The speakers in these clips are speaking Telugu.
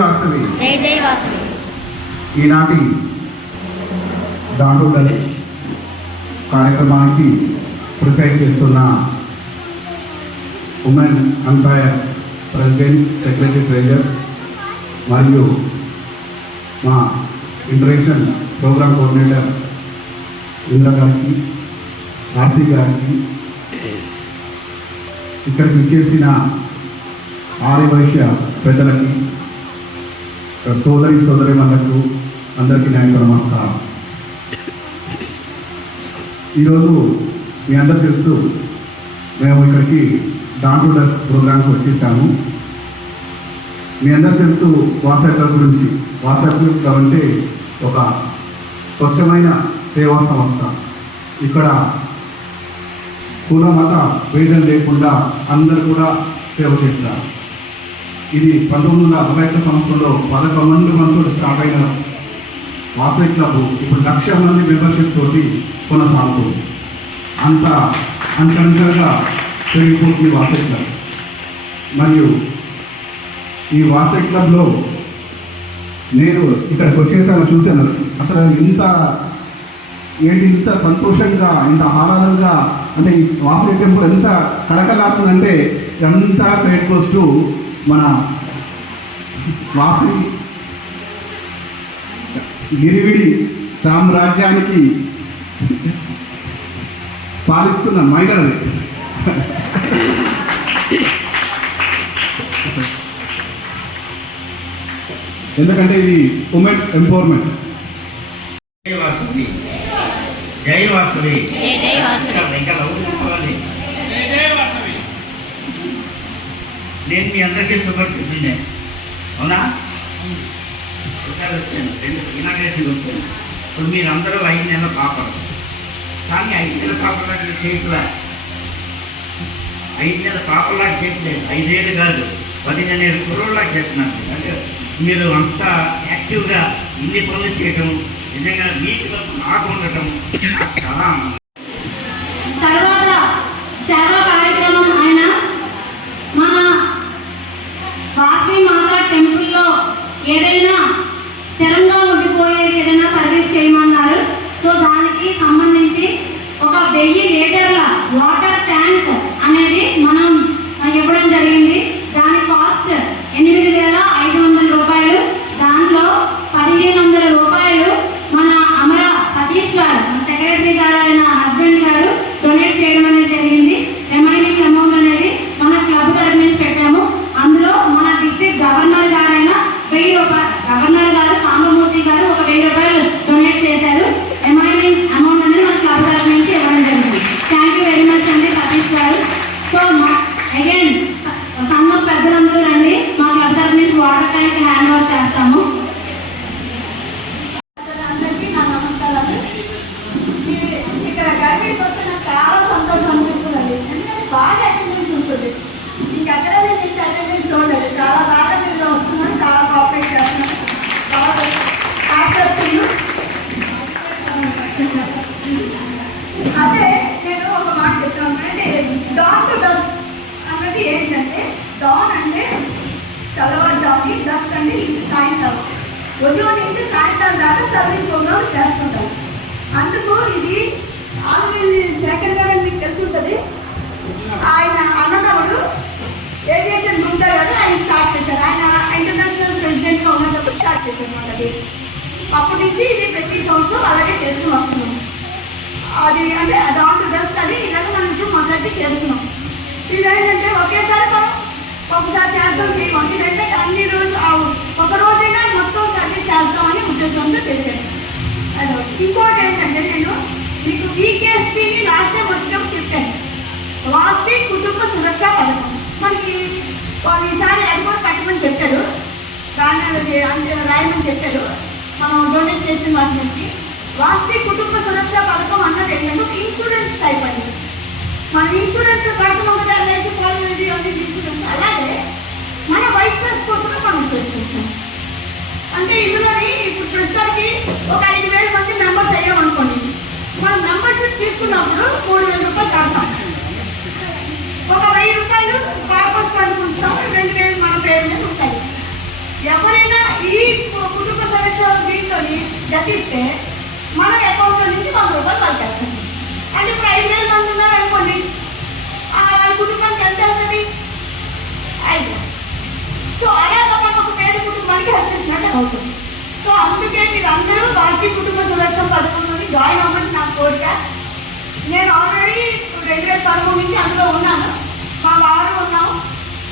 వాసవి. జై జై వాసవి. ఈనాటి దాండోడస్ కార్యక్రమానికి ప్రిసైడ్ చేస్తున్న women umpire president, secretary treasurer మరియు మా ఇంటర్నేషనల్ ప్రోగ్రామ్ కోఆర్డినేటర్ ఇంద్ర గారికి, ఆర్సీ గారికి, ఇక్కడికి వచ్చేసిన ఆర్యవైశ్య పెద్దలకి, సోదరిమణులకు అందరికీ నా యొక్క నమస్కారం. ఈరోజు మీ అందరు తెలుసు, మేము ఇక్కడికి దాండోడస్ ప్రోగ్రాంకి వచ్చేసాము. మీ అందరు తెలుసు వాసవి క్లబ్ గురించి. వాసవి క్లబ్ అంటే ఒక స్వచ్ఛమైన సేవా సంస్థ. ఇక్కడ కుల మత భేదం లేకుండా అందరూ కూడా సేవ చేస్తారు. ఇది 1941 సంవత్సరంలో 11 మందితో స్టార్ట్ అయిన వాసవి క్లబ్ ఇప్పుడు 1,00,000 మంది మెంబర్షిప్ తోటి కొనసాగుతుంది. అంత అంచెంచెలుగా పెరిగిపోతుంది వాసవి క్లబ్. మరియు ఈ వాసవి క్లబ్లో నేను ఇక్కడికి వచ్చేసాను, చూశాను. అసలు ఇంత సంతోషంగా, ఇంత ఆహ్లాదంగా, అంటే ఈ వాసవి టెంపుల్ ఎంత కడకలాడుతుందంటే ఎంత క్రెడిట్ గోస్ టు మన వాసవి గిరివిడి సామ్రాజ్యానికి పాలిస్తున్న మహిళది. ఎందుకంటే ఇది ఉమెన్స్ ఎంపవర్మెంట్. జై వాసవి, జై వాసవి, జై జై వాసవి. నేను మీ అందరికీ శుభాకాంక్షలు. అవునా? ఒకసారి వచ్చాను, ఇనాగ్రేషన్ వచ్చాను. ఇప్పుడు మీరు అందరూ 5 నెలల పాపలు. కానీ 5 నెలల పాపలాగా చేయట్లా. 5 నెలల పాపలాగా చేయట్లేదు. 5 ఏళ్ళు కాదు, 15 కుర్రోళ్ళలాగా చేస్తున్నారు. అంటే మీరు అంతా యాక్టివ్గా ఇన్ని పనులు చేయటం, నిజంగా మీకు నాకు ఉండటం చాలా. తర్వాత సేవా కార్యక్రమం ఆయన మన వాసవి మాతా టెంపుల్లో ఏదైనా స్థిరంగా ఉండిపోయేది ఏదైనా సర్వీస్ చేయమన్నారు. సో దానికి సంబంధించి ఒక 1000 లీటర్ల వాటర్ ట్యాంక్ అనేది మనం ఇవ్వడం జరిగింది. దాని కాస్ట్ 8,500 రూపాయలు. దాంట్లో 1,500 రూపాయలు మన అమర సతీష్ గారు, మన సెక్రటరీ గారు, ఆయన హస్బెండ్ గారు డొనేట్ చేయడం అనేది జరిగింది. రిమైనింగ్ అమౌంట్ అనేది మన క్లబ్ తరఫు నుంచి పెట్టాము. అందులో మన డిస్ట్రిక్ట్ గవర్నర్ గారు అయిన 1000 రూపాయలు, గవర్నర్ గారు సాంబమూర్తి గారు ఒక 1000 రూపాయలు డొనేట్ చేశారు. రిమైనింగ్ అమౌంట్ అనేది మన క్లబ్ తరఫు నుంచి ఇవ్వడం జరిగింది. థ్యాంక్ యూ వెరీ మచ్ అండి సతీష్ గారు. సో అగైన్ సంఘం పెద్దలందరూ రండి, మా క్లబ్ తరఫు నుంచి వాటర్ ట్యాంక్ హ్యాండ్ ఓవర్ చేస్తాము. బాగా అటెండెన్స్ ఉంటుంది. ఇంకెక్కడ నేను ఇంత అటెండెన్స్ చూడలేదు. చాలా బాగా మీరు వస్తున్నాను, చాలా కోఆపరేట్ చేస్తున్నాను. అదే నేను ఒక మాట చెప్తాను. అంటే డాన్ టు డస్ట్ అన్నది ఏంటంటే, డాన్ అంటే తెల్లవారుజాముని, డస్ట్ అంటే సాయంకాలం, ఉదయం నుంచి సాయంకాలం దాకా సర్వీస్ ప్రోగ్రామ్ చేస్తుంటారు. అందుకు ఇది ఆల్రెడీ శేఖర్ గారు మీకు తెలిసి ఉంటుంది. ఆయన అన్నదమ్ముడు ఏవియేషన్ గుంటా గారు ఆయన స్టార్ట్ చేశారు. ఆయన ఇంటర్నేషనల్ ప్రెసిడెంట్గా ఉన్నప్పుడు స్టార్ట్ చేశారు అన్నది. అప్పటి నుంచి ఇది ప్రతి సంవత్సరం అలాగే చేసుకుని వస్తున్నాం. అది అంటే డాన్ టు డస్ట్ అని ఇలాగ మనం ఇప్పుడు మొదటి చేస్తున్నాం. ఇదేంటంటే ఒకేసారి మనం ఒకసారి చేస్తాం చేయమని, ఇదంటే అన్ని రోజులు ఒక రోజైనా మొత్తం సర్వీస్ చేస్తామని ఉద్దేశంతో చేశాను. అదే ఇంకోటి ఏంటంటే, నేను మీకు ఈకేఎస్పీని లాస్ట్ టైం వచ్చినప్పుడు చెప్పాను. వాసవి కుటుంబ సురక్ష పథకం మనకి వాళ్ళు ఈసారి అది కూడా కట్టమని చెప్పారు. దాన్ని రాయమని చెప్పారు. మనం డొనేట్ చేసిన వాటికి వాసవి కుటుంబ సురక్ష పథకం అన్నది ఏంటంటే ఒక ఇన్సూరెన్స్ టైప్ అండి. మన ఇన్సూరెన్స్ కడుతున్నాం కదా, ఎల్ఐసి పాలసీ అన్ని ఇన్సూరెన్స్. అలాగే మన వైస్టర్స్ కోసమే మనం చేసుకుంటాం. అంటే ఇందులోని ఇప్పుడు ప్రస్తుతానికి ఒక 5,000 మంది మెంబర్స్ అయ్యామనుకోండి. మనం మెంబర్షిప్ తీసుకున్నప్పుడు 3,000 రూపాయలు కడతాం. ఒక 1,000 రూపాయలు కార్పస్ ఫండ్ ఉంచుతాం, 2,000 మన పేరు మీద ఉంటాయి. ఎవరైనా జతిస్తే మన అకౌంట్లో నుంచి 100 రూపాయలు వాళ్ళకి వెళ్తుంది. అంటే ఇప్పుడు 5,000 మంది ఉన్నారు అనుకోండి, వాళ్ళ కుటుంబానికి ఎంత అవుతుంది? 5 లక్షలు. సో అలాగా మనం ఒక పేద కుటుంబానికి హెల్ప్ చేసినట్టు అవుతుంది. సో అందుకే మీరు అందరూ వాసవి కుటుంబ సురక్ష పథకంలోని జాయిన్ అవ్వమని నా కోరిక. నేను ఆల్రెడీ 2013 నుంచి అందులో ఉన్నాను, మా వారు ఉన్నాము,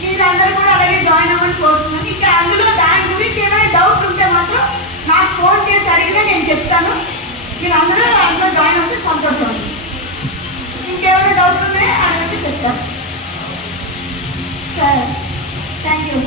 మీరందరూ కూడా అలాగే జాయిన్ అవ్వమని కోరుతున్నాను. ఇంకా అందులో దాని గురించి ఏమైనా డౌట్ ఉంటే మాత్రం నాకు ఫోన్ చేసి అడిగినా నేను చెప్తాను. మీరు అందరూ అందులో జాయిన్ అవుతే సంతోషం. ఇంకేమైనా డౌట్ ఉన్నాయో అడిగితే చెప్తాను. సరే, థ్యాంక్ యూ.